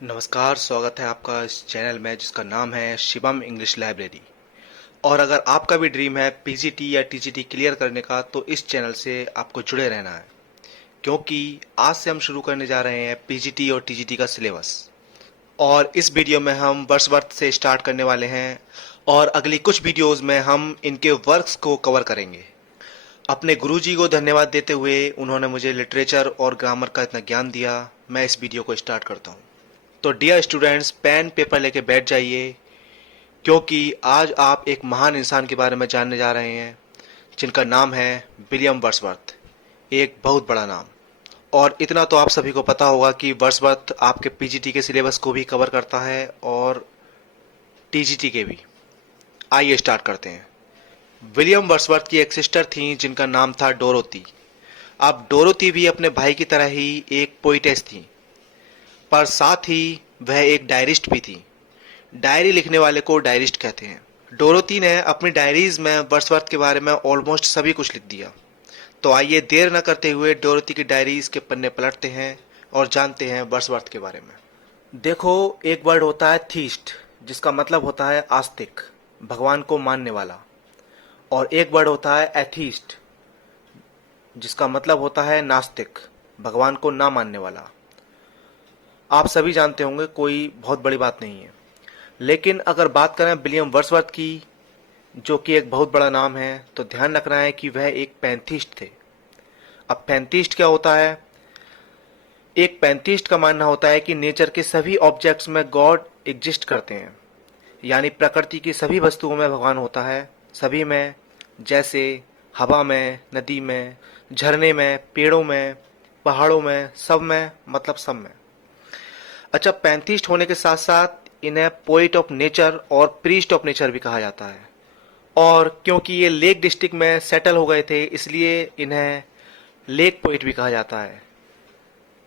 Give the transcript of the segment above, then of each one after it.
नमस्कार, स्वागत है आपका इस चैनल में जिसका नाम है शिवम इंग्लिश लाइब्रेरी। और अगर आपका भी ड्रीम है पीजीटी या टीजीटी क्लियर करने का तो इस चैनल से आपको जुड़े रहना है, क्योंकि आज से हम शुरू करने जा रहे हैं पीजीटी और टीजीटी का सिलेबस। और इस वीडियो में हम वर्ड्सवर्थ से स्टार्ट करने वाले हैं और अगली कुछ वीडियोस में हम इनके वर्क्स को कवर करेंगे। अपने गुरुजी को धन्यवाद देते हुए उन्होंने मुझे लिटरेचर और ग्रामर का इतना ज्ञान दिया, मैं इस वीडियो को स्टार्ट करता हूँ। तो डियर स्टूडेंट्स, पेन पेपर लेके बैठ जाइए, क्योंकि आज आप एक महान इंसान के बारे में जानने जा रहे हैं जिनका नाम है विलियम वर्ड्सवर्थ। एक बहुत बड़ा नाम। और इतना तो आप सभी को पता होगा कि वर्ड्सवर्थ आपके पीजीटी के सिलेबस को भी कवर करता है और टीजीटी के भी। आइए स्टार्ट करते हैं। विलियम वर्ड्सवर्थ की एक सिस्टर थी जिनका नाम था डोरोथी। अब डोरोथी भी अपने भाई की तरह ही एक पोइटेस थी, पर साथ ही वह एक डायरिस्ट भी थी। डायरी लिखने वाले को डायरिस्ट कहते हैं। डोरोथी ने अपनी डायरीज में वर्ड्सवर्थ के बारे में ऑलमोस्ट सभी कुछ लिख दिया। तो आइए देर न करते हुए डोरोथी की डायरीज के पन्ने पलटते हैं और जानते हैं वर्ड्सवर्थ के बारे में। देखो, एक वर्ड होता है थीस्ट, जिसका मतलब होता है आस्तिक, भगवान को मानने वाला। और एक वर्ड होता है एथीस्ट, जिसका मतलब होता है नास्तिक, भगवान को ना मानने वाला। आप सभी जानते होंगे, कोई बहुत बड़ी बात नहीं है। लेकिन अगर बात करें विलियम वर्ड्सवर्थ की, जो कि एक बहुत बड़ा नाम है, तो ध्यान रखना है कि वह एक पैंथिस्ट थे। अब पैंथिस्ट क्या होता है? एक पैंथिस्ट का मानना होता है कि नेचर के सभी ऑब्जेक्ट्स में गॉड एग्जिस्ट करते हैं, यानी प्रकृति की सभी वस्तुओं में भगवान होता है, सभी में, जैसे हवा में, नदी में, झरने में, पेड़ों में, पहाड़ों में, सब में, मतलब सब में। अच्छा, पैंथिस्ट होने के साथ साथ इन्हें पोइट ऑफ नेचर और प्रीस्ट ऑफ नेचर भी कहा जाता है। और क्योंकि ये लेक डिस्ट्रिक्ट में सेटल हो गए थे, इसलिए इन्हें लेक पोइट भी कहा जाता है।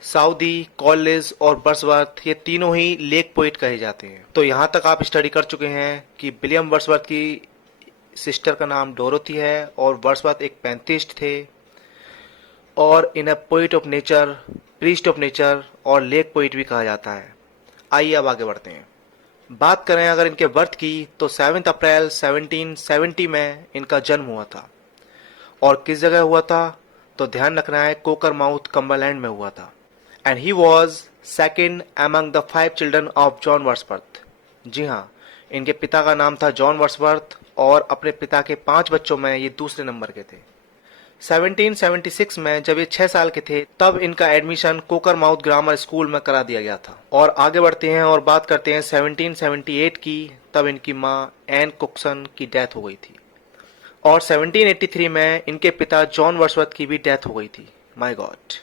साउदी, कॉलेज और वर्ड्सवर्थ, ये तीनों ही लेक पोइट कहे जाते हैं। तो यहाँ तक आप स्टडी कर चुके हैं कि विलियम वर्ड्सवर्थ की सिस्टर का नाम डोरोथी है और वर्ड्सवर्थ एक पैंथिस्ट थे और इन्हें poet of nature, priest of nature और लेक पोइट भी कहा जाता है। आइए अब आगे बढ़ते हैं। बात करें अगर इनके बर्थ की, तो 7 अप्रैल 1770 में इनका जन्म हुआ था। और किस जगह हुआ था? तो ध्यान रखना है, कोकरमाउथ, कम्बरलैंड में हुआ था। And he was second among the 5 children of John Wordsworth. जी हाँ, इनके पिता का नाम था जॉन वर्ड्सवर्थ और अपने पिता के 5 बच्चों में ये दूसरे नंबर के थे। 1776 में जब ये 6 साल के थे, तब इनका एडमिशन कोकरमाउथ ग्रामर स्कूल में करा दिया गया था। और आगे बढ़ते हैं और बात करते हैं 1778 की। तब इनकी माँ एन कुक्सन की डेथ हो गई थी। और 1783 में इनके पिता जॉन वर्ड्सवर्थ की भी डेथ हो गई थी। माय गॉड,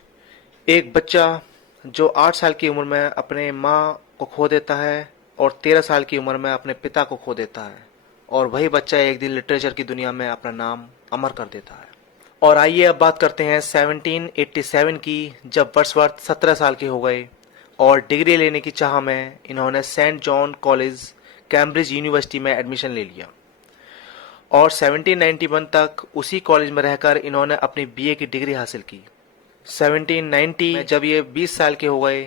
एक बच्चा जो 8 साल की उम्र में अपने माँ को खो देता है और 13 साल की उम्र में अपने पिता को खो देता है, और वही बच्चा एक दिन लिटरेचर की दुनिया में अपना नाम अमर कर देता है। और आइए अब बात करते हैं 1787 की, जब वर्ड्सवर्थ 17 साल के हो गए और डिग्री लेने की चाह में इन्होंने Saint John College, Cambridge University में एडमिशन ले लिया। और 1791 तक उसी कॉलेज में रहकर इन्होंने अपनी बीए की डिग्री हासिल की। 1790 में जब ये 20 साल के हो गए,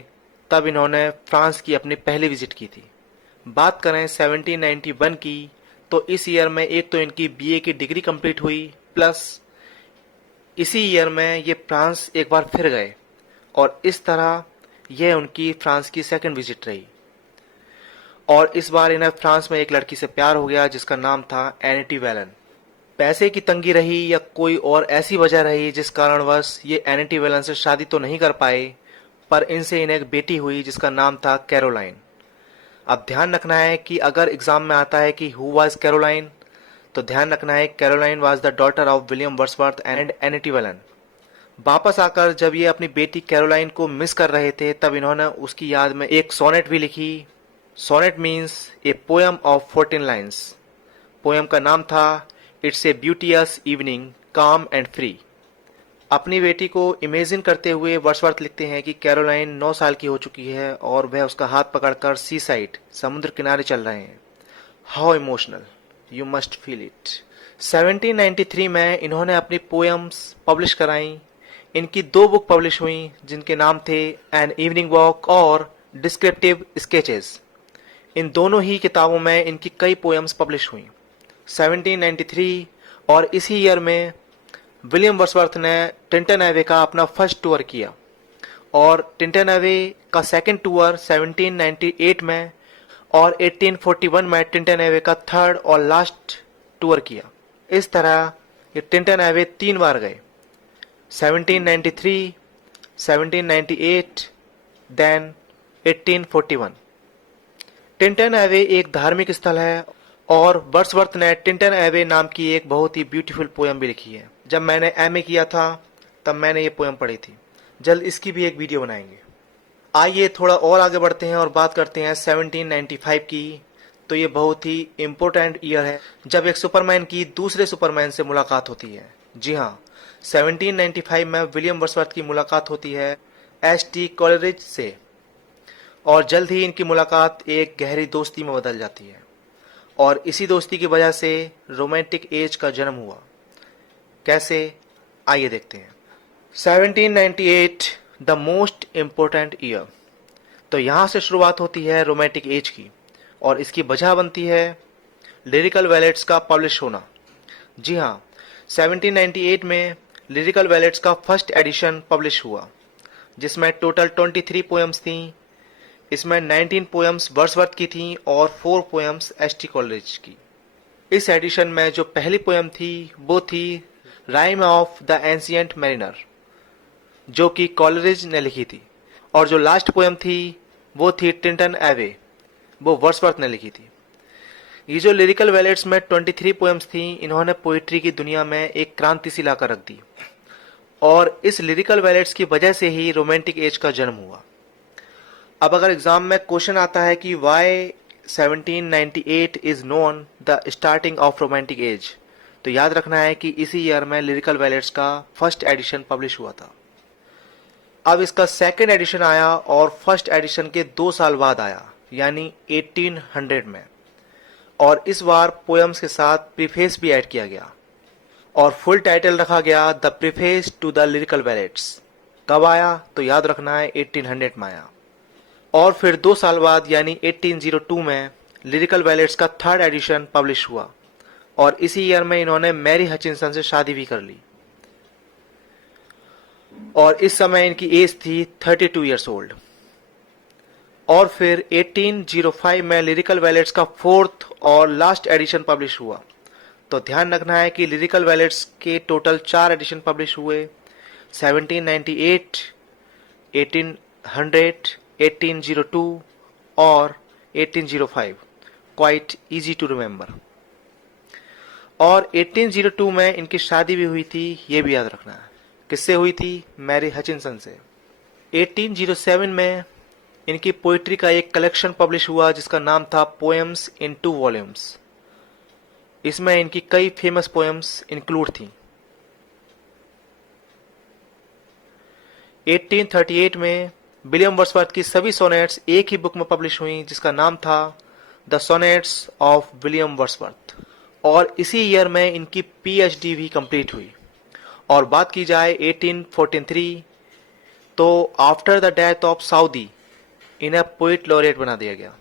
तब इन्होंने फ्रांस की अपनी पहली विजिट की थी। बात करें 1791 की, तो इस ईयर में एक तो इनकी बीए की डिग्री कंप्लीट हुई, प्लस इसी ईयर में ये फ्रांस एक बार फिर गए, और इस तरह यह उनकी फ्रांस की सेकंड विजिट रही। और इस बार इन्हें फ्रांस में एक लड़की से प्यार हो गया जिसका नाम था एनिटी वेलन। पैसे की तंगी रही या कोई और ऐसी वजह रही जिस कारणवश ये एनिटी वेलन से शादी तो नहीं कर पाए, पर इनसे इन्हें एक बेटी हुई जिसका नाम था कैरोलाइन। अब ध्यान रखना है कि अगर एग्जाम में आता है कि हु वाज कैरोलाइन, तो ध्यान रखना है Caroline was the daughter of William Wordsworth and annuity Velan. वापस आकर जब ये अपनी बेटी कैरोलाइन को मिस कर रहे थे, तब इन्होंने उसकी याद में एक सोनेट भी लिखी। Sonnet means a poem of 14 lines. Poem का नाम था it's a beauteous evening, calm and free. अपनी बेटी को इमेजिन करते हुए वर्ड्सवर्थ लिखते हैं कि कैरोलाइन 9 साल की हो चुकी है और वह उसका हाथ पकड़कर सी साइड, समुद्र किनारे चल रहे हैं। How emotional, you must feel it. 1793 में इन्होंने अपनी पोएम्स पब्लिश कराई। इनकी 2 बुक पब्लिश हुई जिनके नाम थे एन इवनिंग वॉक और डिस्क्रिप्टिव स्केचेस। इन दोनों ही किताबों में इनकी कई पोएम्स पब्लिश हुई। 1793 और इसी ईयर में विलियम वर्ड्सवर्थ ने टिंटन एवे का अपना फर्स्ट टूर किया और टिंटन एवे का सेकंड टूर 1798 में और 1841 में टिंटन एवे का थर्ड और लास्ट टूर किया। इस तरह ये टिंटन एवे 3 बार गए, 1793, 1798, देन 1841। टिंटन एवे एक धार्मिक स्थल है और वर्ड्सवर्थ ने टिंटन एवे नाम की एक बहुत ही ब्यूटीफुल पोएम भी लिखी है। जब मैंने एमए किया था तब मैंने ये पोएम पढ़ी थी। जल्द इसकी भी एक वीडियो बनाएंगे। आइए थोड़ा और आगे बढ़ते हैं और बात करते हैं 1795 की। तो ये बहुत ही इम्पोर्टेंट ईयर है जब एक सुपरमैन की दूसरे सुपरमैन से मुलाकात होती है। जी हाँ, 1795 में विलियम वर्ड्सवर्थ की मुलाकात होती है एस.टी. कॉलरिज से और जल्द ही इनकी मुलाकात एक गहरी दोस्ती में बदल जाती है और इसी दोस्ती की वजह से रोमांटिक एज का जन्म हुआ। कैसे, आइए देखते हैं। 1798 द मोस्ट इम्पोर्टेंट ईयर। तो यहाँ से शुरुआत होती है रोमांटिक एज की और इसकी वजह बनती है लिरिकल बैलेड्स का पब्लिश होना। जी हाँ, 1798 में लिरिकल बैलेड्स का फर्स्ट एडिशन पब्लिश हुआ जिसमें टोटल 23 पोएम्स थीं। इसमें 19 पोएम्स वर्ड्सवर्थ की थीं और 4 पोएम्स एस.टी. कॉलरिज की। इस एडिशन में जो पहली पोएम थी वो थी rhyme of the ancient mariner, जो कि कॉलरिज ने लिखी थी, और जो लास्ट पोएम थी वो थी टिंटन एवे, वो वर्ड्सवर्थ ने लिखी थी। ये जो लिरिकल बैलेड्स में 23 पोएम्स थी, इन्होंने पोइट्री की दुनिया में एक क्रांति सी लाकर रख दी और इस लिरिकल बैलेड्स की वजह से ही रोमांटिक एज का जन्म हुआ। अब अगर एग्जाम में क्वेश्चन आता है कि why 1798 is known the starting of romantic age, तो याद रखना है कि इसी ईयर में लिरिकल बैलेड्स का फर्स्ट एडिशन पब्लिश हुआ था। अब इसका सेकेंड एडिशन आया और फर्स्ट एडिशन के 2 साल बाद आया, यानी 1800 में, और इस बार पोएम्स के साथ प्रीफेस भी ऐड किया गया और फुल टाइटल रखा गया the preface to the lyrical ballads. कब आया, तो याद रखना है 1800 में आया। और फिर 2 साल बाद यानी 1802 में लिरिकल बैलेड्स का थर्ड एडिशन पब्लिश हुआ और इसी ईयर में इन्होंने मैरी हचिंसन से शादी भी कर ली और इस समय इनकी एज थी 32 ईयर्स ओल्ड। और फिर 1805 में लिरिकल बैलेड्स का फोर्थ और लास्ट एडिशन पब्लिश हुआ। तो ध्यान रखना है कि लिरिकल बैलेड्स के टोटल 4 एडिशन पब्लिश हुए, 1798, 1800, 1802 और 1805। Quite easy to remember. और 1802 में इनकी शादी भी हुई थी, ये भी याद रखना है। किससे हुई थी? मैरी हचिंसन से। 1807 में इनकी पोइट्री का एक कलेक्शन पब्लिश हुआ जिसका नाम था पोएम्स इन 2 वॉल्यूम्स। इसमें इनकी कई फेमस पोएम्स इंक्लूड थी। 1838 में विलियम वर्ड्सवर्थ की सभी सोनेट्स एक ही बुक में पब्लिश हुई जिसका नाम था the sonnets of William Wordsworth, और इसी ईयर में इनकी पीएचडी भी कंप्लीट हुई। और बात की जाए 1843, तो after the death of Southey इन्हें पोइट लॉरिएट बना दिया गया।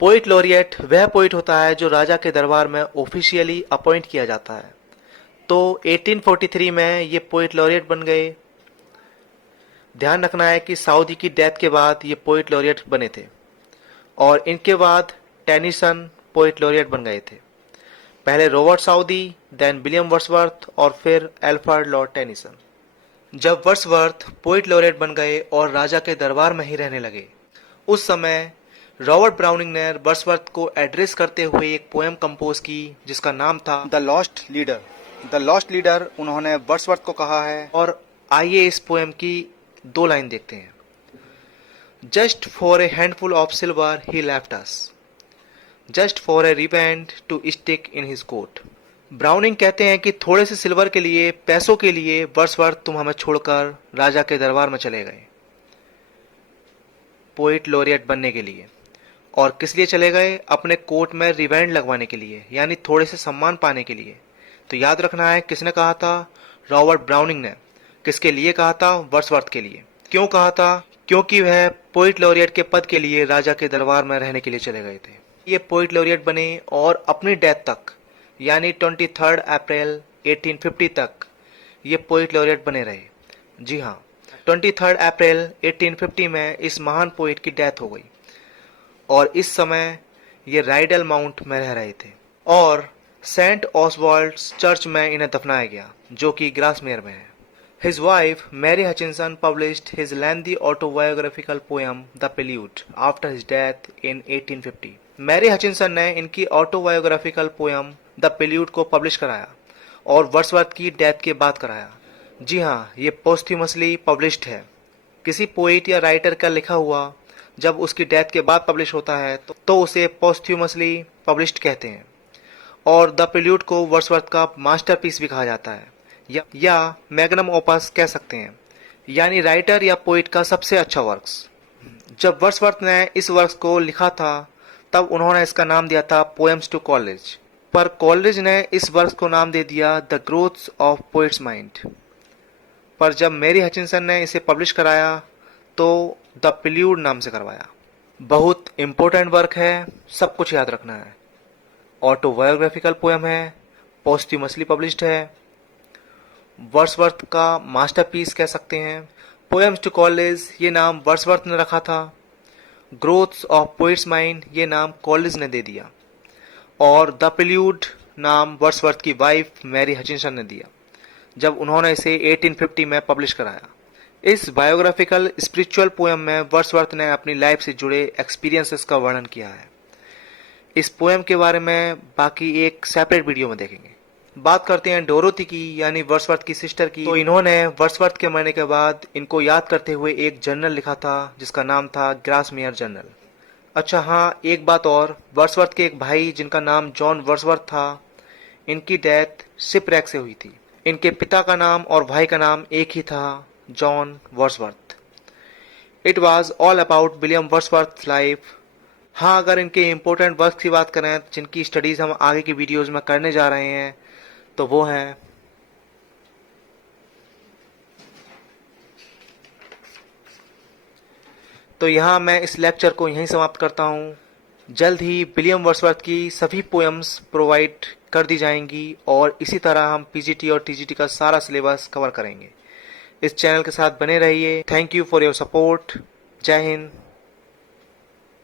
पोइट लॉरिएट वह पोइट होता है जो राजा के दरबार में ऑफिशियली अपॉइंट किया जाता है। तो 1843 में ये पोइट लॉरिएट बन गए। ध्यान रखना है कि साउदी की डेथ के बाद ये पोइट लॉरिएट बने थे और इनके बाद टेनिसन पोइट लॉरिएट बन गए थे। पहले Robert Southey, then William Wordsworth और फिर एल्फ्रेड लॉर्ड टेनिसन। जब वर्ड्सवर्थ पोइट लॉरिएट बन गए और राजा के दरबार में ही रहने लगे, उस समय रॉबर्ट ब्राउनिंग ने वर्ड्सवर्थ को एड्रेस करते हुए एक पोएम कंपोज की जिसका नाम था the lost leader. The lost leader उन्होंने वर्ड्सवर्थ को कहा है और आइए इस पोएम की 2 लाइन देखते हैं। Just for a handful of silver he left us, just for a riband to stick in his coat. Browning कहते हैं कि थोड़े से सिल्वर के लिए, पैसों के लिए वर्ड्सवर्थ तुम हमें छोड़कर राजा के दरबार में चले गए पोइट लॉरिएट बनने के लिए। और किस लिए चले गए? अपने कोट में रिबैंड लगवाने के लिए, यानी थोड़े से सम्मान पाने के लिए। तो याद रखना है किसने कहा था? रॉबर्ट ब्राउनिंग ने। किसके लिए कहा था? वर्ड्सवर्थ के लिए। क्यों कहा था? क्योंकि वह पोइट लॉरियट के पद के लिए राजा के दरबार में रहने के लिए चले गए थे। ये पोइट लॉरियट बने और अपनी डेथ तक यानी 23 अप्रैल 1850 तक ये पोइट लॉरियट बने रहे। जी हाँ, 23 अप्रैल 1850 में इस महान पोइट की डेथ हो गई और इस समय ये राइडल माउंट में रह रहे थे और सेंट ऑसवाल्ड चर्च में इन्हें दफनाया गया, जो कि ग्रासमेयर में है। His wife, Mary Hutchinson, published his lengthy autobiographical poem, The Prelude, after his death in 1850. Mary Hutchinson ने इनकी ऑटोबायोग्राफिकल पोयम द प्रेल्यूड को पब्लिश कराया और वर्ड्सवर्थ की डेथ के बाद कराया। जी हाँ, ये पोस्ट्यूमसली पब्लिश्ड है। किसी पोइट या राइटर का लिखा हुआ जब उसकी डेथ के बाद पब्लिश होता है तो उसे पोस्ट्यूमसली पब्लिश्ड कहते हैं और द प्रेल्यूड को वर्ड्सवर्थ का मास्टरपीस भी कहा जाता है या मैग्नम ओपस कह सकते हैं, यानी राइटर या पोइट का सबसे अच्छा वर्क्स। जब वर्ड्सवर्थ ने इस वर्क्स को लिखा था तब उन्होंने इसका नाम दिया था पोएम्स टू कॉलेज, पर कॉलेज ने इस वर्क्स को नाम दे दिया the growths of poets mind. पर जब मैरी हचिनसन ने इसे पब्लिश कराया तो द प्रेल्यूड नाम से करवाया। बहुत इंपॉर्टेंट वर्क है, सब कुछ याद रखना है। ऑटोबायोग्राफिकल पोएम है, पोस्ट्यूमसली पब्लिश्ड है, वर्ड्सवर्थ का मास्टरपीस कह सकते हैं। पोएम्स टू कॉलेज ये नाम वर्ड्सवर्थ ने रखा था, ग्रोथ्स ऑफ पोइट्स माइंड ये नाम कॉलेज ने दे दिया और द प्रेल्यूड नाम वर्ड्सवर्थ की वाइफ मैरी हचिनसन ने दिया जब उन्होंने इसे 1850 में पब्लिश कराया। इस बायोग्राफिकल स्पिरिचुअल पोएम में वर्ड्सवर्थ ने अपनी लाइफ से जुड़े एक्सपीरियंसेस का वर्णन किया है। इस पोएम के बारे में बाकी एक सेपरेट वीडियो में देखेंगे। बात करते हैं डोरोथी की, यानी वर्ड्सवर्थ की सिस्टर की। तो इन्होंने वर्ड्सवर्थ के मरने के बाद इनको याद करते हुए एक जर्नल लिखा था जिसका नाम था ग्रासमेयर जर्नल। अच्छा हाँ, एक बात और, वर्ड्सवर्थ के एक भाई जिनका नाम जॉन वर्ड्सवर्थ था, इनकी डेथ शिपरैक से हुई थी। इनके पिता का नाम और भाई का नाम एक ही था, John Wordsworth. It was all about William Wordsworth life. हाँ, अगर इनके इम्पोर्टेंट वर्क की बात करें जिनकी स्टडीज हम आगे की वीडियोज में करने जा रहे हैं तो वो है तो यहाँ मैं इस लेक्चर को यहीं समाप्त करता हूँ। जल्द ही विलियम वर्ड्सवर्थ की सभी पोएम्स प्रोवाइड कर दी जाएंगी और इसी तरह हम पीजीटी और टीजीटी का सारा सिलेबस कवर करेंगे। इस चैनल के साथ बने रहिए। Thank you for your support. जय हिंद।